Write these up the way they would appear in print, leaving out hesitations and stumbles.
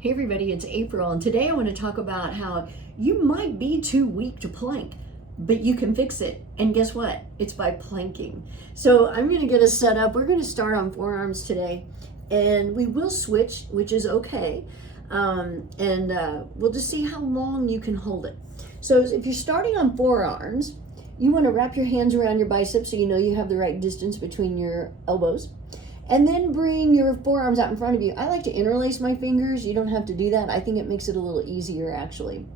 Hey everybody, it's April, and today I want to talk about how you might be too weak to plank, but you can fix it. And guess what? It's by planking. So I'm going to get us set up. We're going to start on forearms today, and we will switch, which is okay. We'll just see how long you can hold it. So if you're starting on forearms, you want to wrap your hands around your biceps so you know you have the right distance between your elbows. And then bring your forearms out in front of you. I like to interlace my fingers. You don't have to do that. I think it makes it a little easier actually.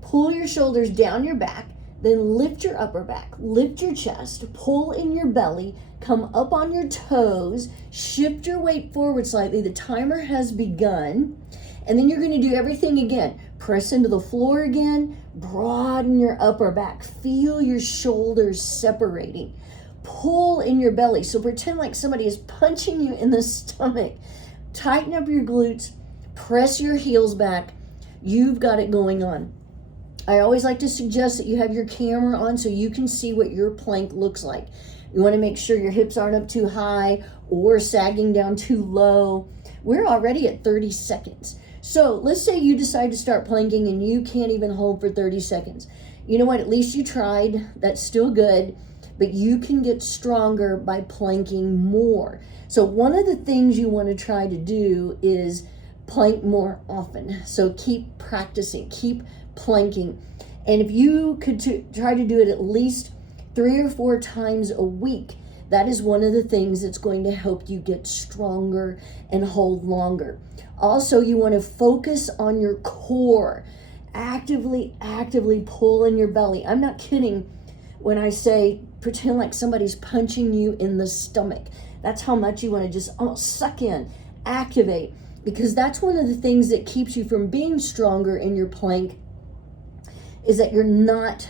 Pull your shoulders down your back, then lift your upper back, lift your chest, pull in your belly, come up on your toes, shift your weight forward slightly. The timer has begun. And then you're going to do everything again. Press into the floor again, broaden your upper back, feel your shoulders separating. Pull in your belly. So pretend like somebody is punching you in the stomach. Tighten up your glutes. Press your heels back. You've got it going on. I always like to suggest that you have your camera on so you can see what your plank looks like. You want to make sure your hips aren't up too high or sagging down too low. We're already at 30 seconds. So let's say you decide to start planking and you can't even hold for 30 seconds. You know what? At least you tried. That's still good. But you can get stronger by planking more. So one of the things you want to try to do is plank more often. So keep practicing, keep planking. And if you could try to do it at least 3 or 4 times a week, that is one of the things that's going to help you get stronger and hold longer. Also, you want to focus on your core. Actively pull in your belly. I'm not kidding when I say pretend like somebody's punching you in the stomach. That's how much you want to just almost suck in, activate, because that's one of the things that keeps you from being stronger in your plank is that you're not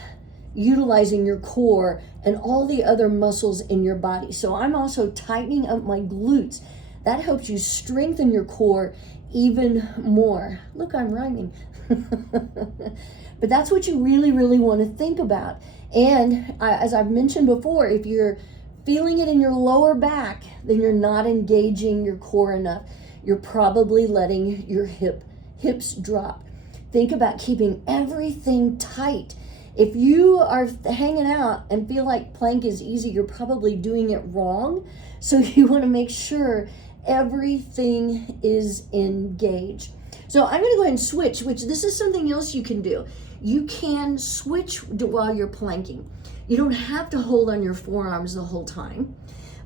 utilizing your core and all the other muscles in your body. So I'm also tightening up my glutes. That helps you strengthen your core even more. Look, I'm rhyming. But that's what you really want to think about. And as I've mentioned before, if you're feeling it in your lower back, then you're not engaging your core enough. You're probably letting your hips drop. Think about keeping everything tight. If you are hanging out and feel like plank is easy, you're probably doing it wrong. So you want to make sure everything is engaged. So I'm going to go ahead and switch, which this is something else you can do. You can switch while you're planking. You don't have to hold on your forearms the whole time,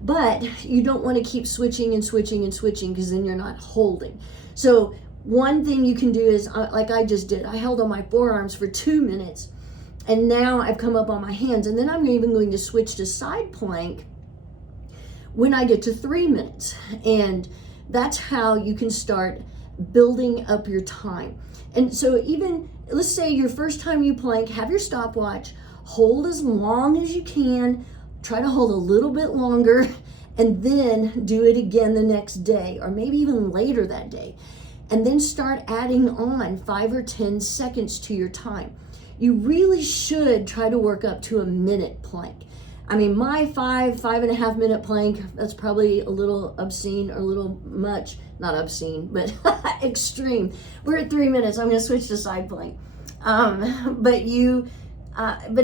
but you don't want to keep switching because then you're not holding. So one thing you can do is, like I just did, I held on my forearms for 2 minutes, and now I've come up on my hands, and then I'm even going to switch to side plank when I get to 3 minutes. And that's how you can start building up your time. And so even, let's say your first time you plank, have your stopwatch, hold as long as you can, try to hold a little bit longer, and then do it again the next day, or maybe even later that day. And then start adding on 5 or 10 seconds to your time. You really should try to work up to a minute plank. I mean, my 5.5 minute plank, that's probably a little obscene or a little much. Not obscene, but extreme. We're at 3 minutes. I'm going to switch to side plank. But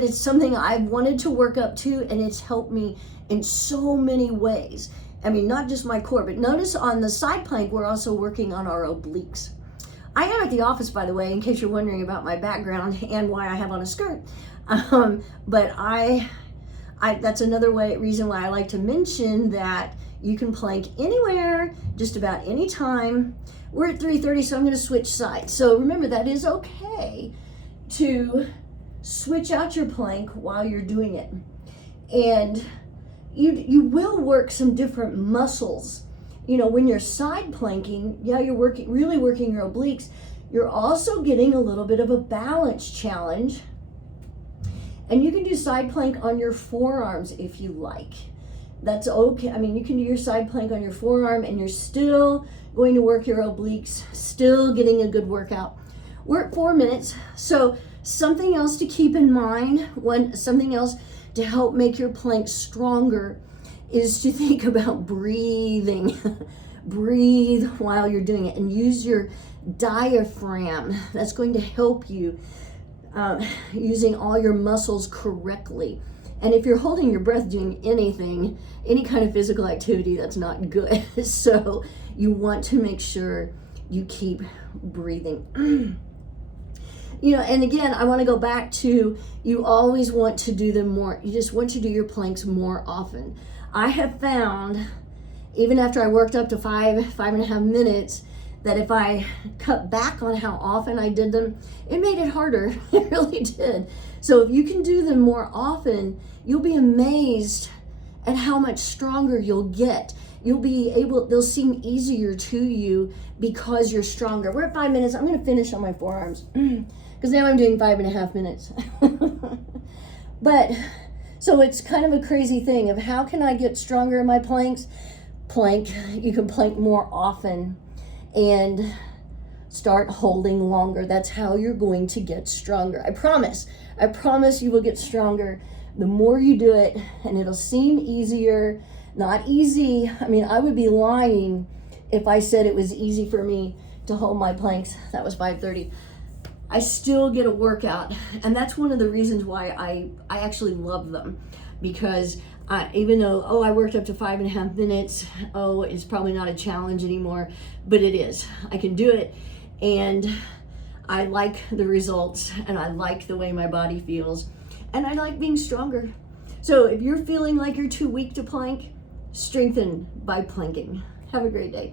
it's something I've wanted to work up to, and it's helped me in so many ways. I mean, not just my core, but notice on the side plank, we're also working on our obliques. I am at the office, by the way, in case you're wondering about my background and why I have on a skirt. But that's another reason why I like to mention that you can plank anywhere, just about any time. We're at 3:30, so I'm going to switch sides. So remember, that is okay to switch out your plank while you're doing it. And you will work some different muscles. You know, when you're side planking, yeah, you're really working your obliques. You're also getting a little bit of a balance challenge. And you can do side plank on your forearms if you like. That's okay. I mean, you can do your side plank on your forearm and you're still going to work your obliques, still getting a good workout. We're at 4 minutes. So something else to keep in mind, something else to help make your plank stronger is to think about breathing. breathe while you're doing it, and use your diaphragm. That's going to help you using all your muscles correctly. And if you're holding your breath doing anything, any kind of physical activity, that's not good. So you want to make sure you keep breathing. And again, I want to go back to, you always want to do them more. You just want to do your planks more often. I have found, even after I worked up to 5.5 minutes, that if I cut back on how often I did them, it made it harder. It really did. So if you can do them more often, you'll be amazed at how much stronger you'll get. They'll seem easier to you because you're stronger. We're at 5 minutes. I'm gonna finish on my forearms because now I'm doing 5.5 minutes. But, so it's kind of a crazy thing of how can I get stronger in my planks? You can plank more often and start holding longer. That's how you're going to get stronger. I promise you will get stronger the more you do it, and it'll seem easier. Not easy. I mean, I would be lying if I said it was easy for me to hold my planks. That was 5:30. I still get a workout, and that's one of the reasons why I actually love them, because even though, I worked up to 5.5 minutes, it's probably not a challenge anymore, but it is. I can do it, and I like the results, and I like the way my body feels, and I like being stronger. So if you're feeling like you're too weak to plank, strengthen by planking. Have a great day.